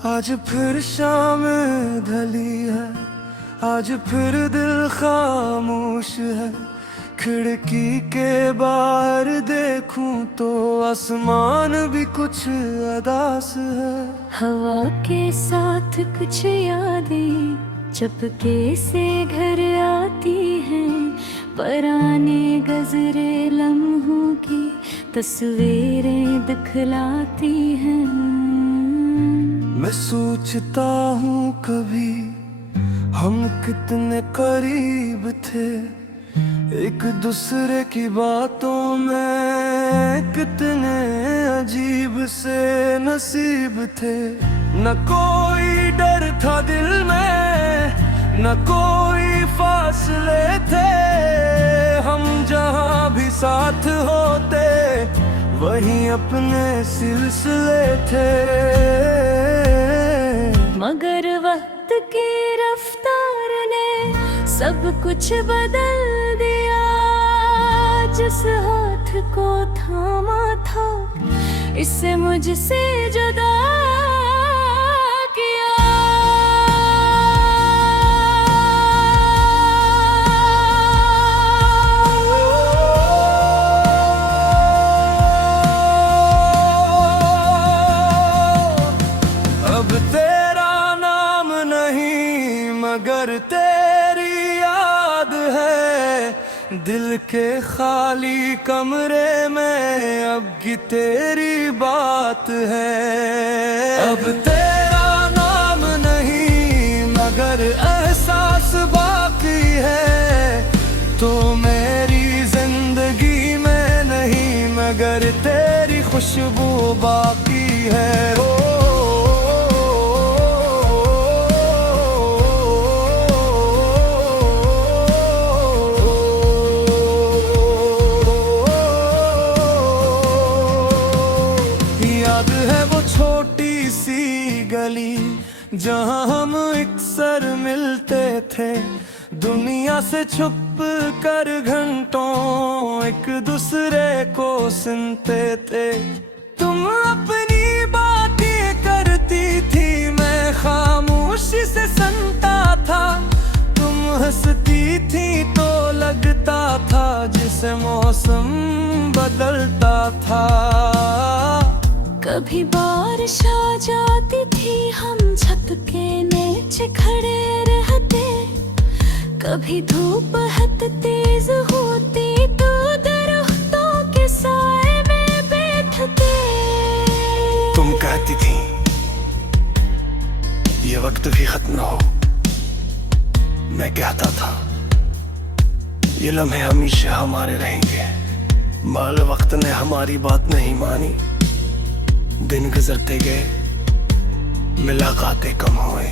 आज फिर शाम ढली है, आज फिर दिल खामोश है। खिड़की के बाहर देखूं तो आसमान भी कुछ अदास है। हवा के साथ कुछ यादें चपके से घर आती हैं, पराने गजरे लम्हों की तस्वीरें दिखलाती हैं। मैं सोचता हूँ कभी हम कितने करीब थे, एक दूसरे की बातों में कितने अजीब से नसीब थे। न कोई डर था दिल में, न कोई फासले थे। हम जहाँ भी साथ होते वहीं अपने सिलसिले थे। मगर वक्त की रफ्तार ने सब कुछ बदल दिया। जिस हाथ को थामा था इससे मुझसे जुदा किया। अब तेरा नाम नहीं मगर तेरी याद है। दिल के खाली कमरे में अब की तेरी बात है। अब तेरा नाम नहीं मगर एहसास बाकी है। तो मेरी जिंदगी में नहीं मगर तेरी खुशबू बाकी है। याद है वो छोटी सी गली जहाँ हम अक्सर मिलते थे। दुनिया से छुप कर घंटों एक दूसरे को सुनते थे। तुम अपनी बातें करती थी, मैं खामोशी से सुनता था। तुम हंसती थी तो लगता था जिसे मौसम बदलता था। कभी बारिश आ जाती थी, हम छत के नीचे खड़े रहते। कभी धूप बहुत तेज होती तो दरख्तों के साए में बैठते। तुम कहती थी ये वक्त भी खत्म न हो। मैं कहता था ये लम्हे हमेशा हमारे रहेंगे। मगर वक्त ने हमारी बात नहीं मानी। दिन गुजरते गए, मुलाकातें कम हुए,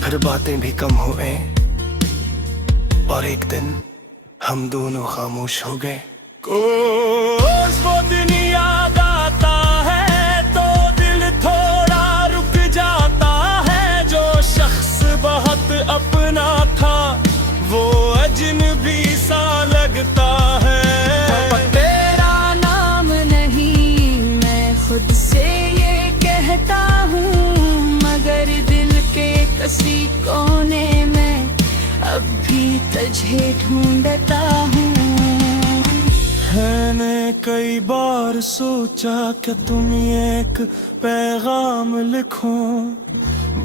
फिर बातें भी कम हुए और एक दिन हम दोनों खामोश हो गए। वो दिन याद आता है तो दिल थोड़ा रुक जाता है। जो शख्स बहुत अपना था वो अजनबी सा लगता है। खुद से ये कहता हूँ मगर दिल के किसी कोने में अब भी तुझे ढूंढता हूँ। मैंने कई बार सोचा कि तुम एक पैगाम लिखो,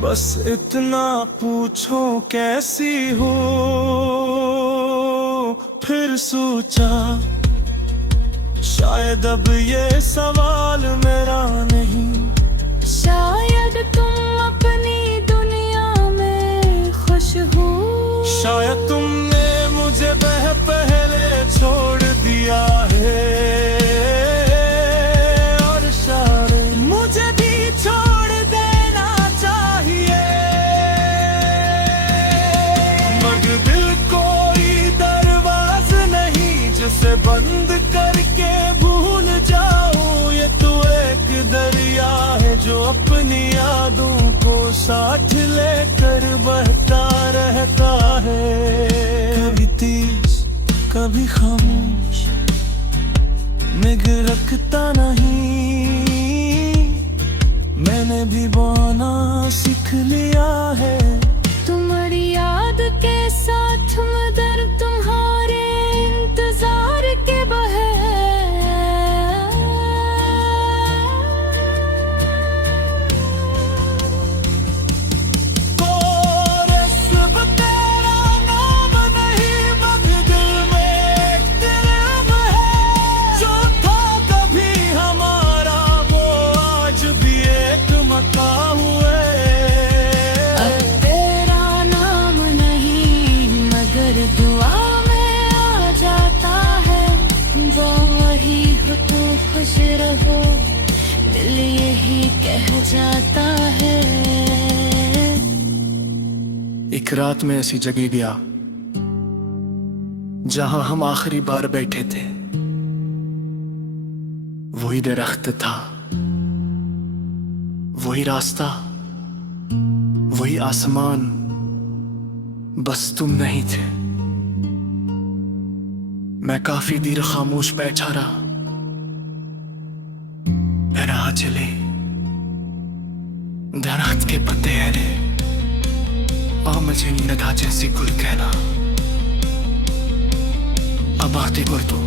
बस इतना पूछो कैसी हो। फिर सोचा शायद अब ये सवाल मेरा नहीं। शायद तुम अपनी दुनिया में खुश हो। शायद तुमने मुझे पहले छोड़ दिया है और शायद मुझे भी छोड़ देना चाहिए। मगर दिल कोई दरवाज़ा नहीं जिसे बंद करके भूल जाऊं। ये तो एक दरिया है जो अपनी यादों को साथ लेकर बहता रहता है। कभी तेज कभी खामोश, मैं रखता नहीं। मैं भी बोना सीख लिया है। तुम्हारी याद के साथ मदर तुम्हारे इंतजार के बहे। दुआ में आ जाता है वो वही हो तो खुश रहो, दिल यही कह जाता है। एक रात में ऐसी जगह गया जहां हम आखिरी बार बैठे थे। वही दरख्त था, वही रास्ता, वही आसमान, बस तुम नहीं थे। मैं काफी देर खामोश बैठा रहा चले दरख्त के पत्ते हरे और मुझे नींद आ जैसी गुल कहना। अब आते गुर तो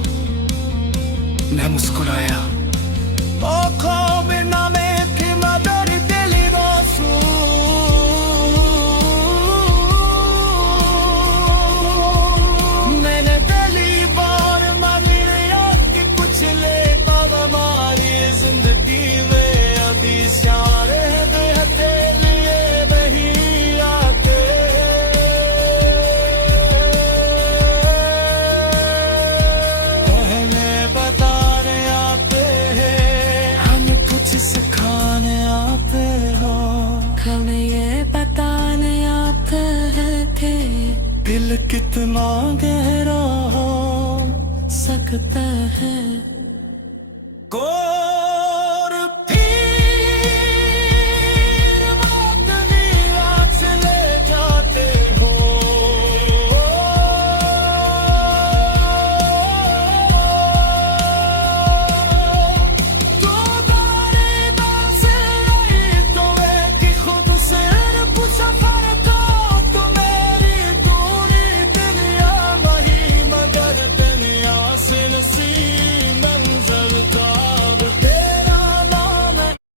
मैं मुस्कुराया। हमें ये बताने आते हैं कि दिल कितना गहरा हो सकता है।